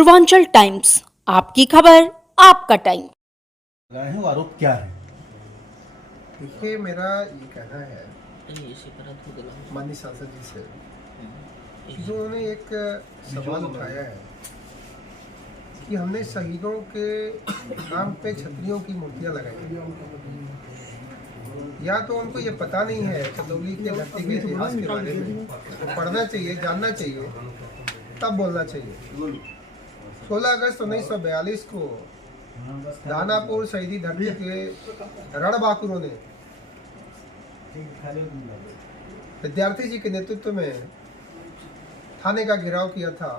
Purvanchal times, आपकी खबर आपका टाइम। लगाए हैं वो आरोप क्या है? देखिए, मेरा ये कहना है माननीय सांसद जी से कि जो उन्होंने एक सवाल उठाया है कि हमने शहीदों के नाम पे छतरियों की मूर्तियां लगाई हैं। या तो उनको ये पता नहीं है चंदौली के धरती के इतिहास के बारे में, तो पढ़ना चाहिए, जानना चाहिए, तब बोलना चाहिए। 16 अगस्त 1942 को दानापुर शहीदी धरती के रणबांकुरों ने विद्यार्थी जी के नेतृत्व में थाने का घेराव किया था।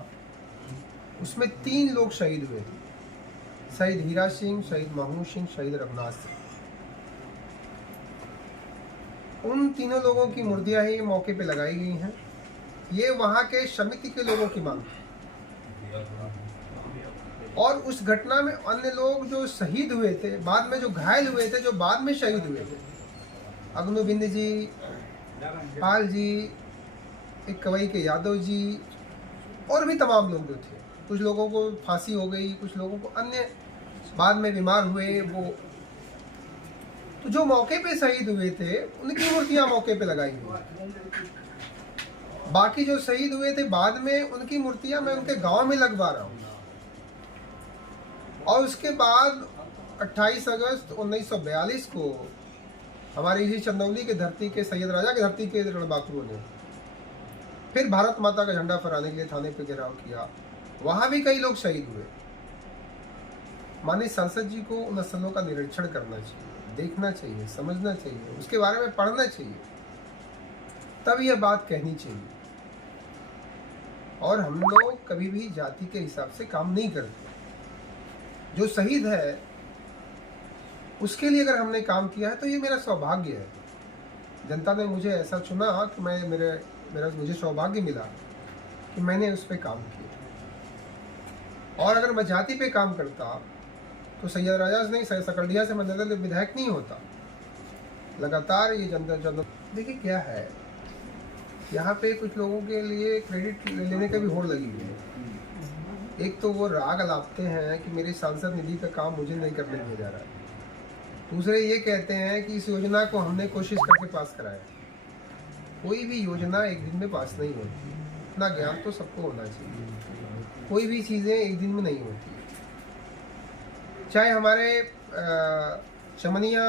उसमें 3 लोग शहीद हुए थे, शहीद हीरा सिंह, शहीद महमूद सिंह, शहीद रघुनाथ सिंह। उन तीनों लोगों की मूर्तियां ही मौके पे लगाई गई हैं। ये वहां के समिति के लोगों की मांग थी। और उस घटना में अन्य लोग जो शहीद हुए थे, बाद में जो घायल हुए थे, जो बाद में शहीद हुए थे, अग्नुबिंद जी, पाल जी, एक कवई के यादव जी और भी तमाम लोग जो थे, कुछ लोगों को फांसी हो गई, कुछ लोगों को अन्य बाद में बीमार हुए। वो तो जो मौके पे शहीद हुए थे उनकी मूर्तियां मौके पे लगाई हुई। बाकी जो शहीद हुए थे बाद में, उनकी मूर्तियां मैं उनके गांव में लगवा रहा हूँ। और उसके बाद 28 अगस्त 1942 को हमारी इसी चंदौली के धरती के सैयद राजा की धरती के रणबांकुरों ने फिर भारत माता का झंडा फहराने के लिए थाने पे घेराव किया। वहां भी कई लोग शहीद हुए। माननीय सांसद जी को उन स्थलों का निरीक्षण करना चाहिए, देखना चाहिए, समझना चाहिए, उसके बारे में पढ़ना चाहिए, तब यह बात कहनी चाहिए। और हम लोग कभी भी जाति के हिसाब से काम नहीं करते। जो शहीद है उसके लिए अगर हमने काम किया है तो ये मेरा सौभाग्य है। जनता ने मुझे ऐसा चुना कि मुझे सौभाग्य मिला कि मैंने उस पर काम किया। और अगर मैं जाति पे काम करता तो सैयद राजा से नहीं, सकलडिया से मैं निर्दलीय विधायक नहीं होता। लगातार ये जनता देखिए क्या है, यहाँ पे कुछ लोगों के लिए क्रेडिट लेने का भी होड़ लगी हुई है। एक तो वो राग लापते हैं कि मेरी सांसद निधि का काम मुझे नहीं करने दिया जा रहा है। दूसरे ये कहते हैं कि इस योजना को हमने कोशिश करके पास कराया। कोई भी योजना एक दिन में पास नहीं होती, इतना ज्ञान तो सबको होना चाहिए। कोई भी चीज़ें एक दिन में नहीं होती। चाहे हमारे चमनिया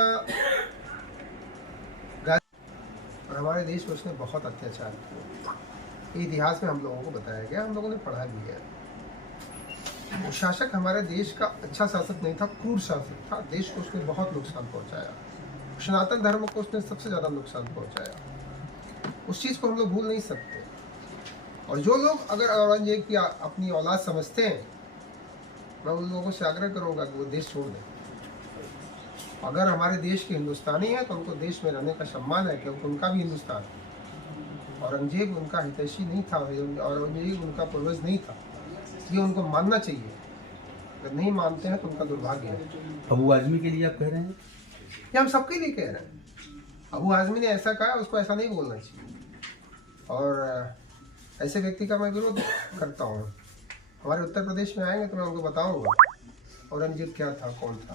और हमारे देश में उसने बहुत अत्याचार किया। इतिहास में हम लोगों को बताया गया, हम लोगों ने पढ़ा भी है। वो शासक हमारे देश का अच्छा शासक नहीं था, क्रूर शासक था। देश को उसने बहुत नुकसान पहुंचाया। सनातन धर्म को उसने सबसे ज़्यादा नुकसान पहुंचाया। उस चीज़ को हम लोग भूल नहीं सकते। और जो लोग अगर औरंगजेब की अपनी औलाद समझते हैं, मैं उन लोगों से आग्रह करूंगा कि वो देश छोड़ दें। अगर हमारे देश के हिंदुस्तानी हैं तो उनको देश में रहने का सम्मान है, क्योंकि उनका भी हिंदुस्तान है। औरंगजेब उनका हितैषी नहीं था, औरंगजेब उनका पूर्वज नहीं था। ये उनको मानना चाहिए। अगर नहीं मानते हैं तो उनका दुर्भाग्य है। अबू आजमी के लिए आप कह रहे हैं? ये हम सबके लिए कह रहे हैं। अबू आजमी ने ऐसा कहा, उसको ऐसा नहीं बोलना चाहिए। और ऐसे व्यक्ति का मैं विरोध करता हूँ। हमारे उत्तर प्रदेश में आएंगे तो मैं उनको बताऊंगा औरंगजेब क्या था, कौन था।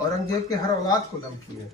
औरंगजेब के हर औलाद को धमकी है।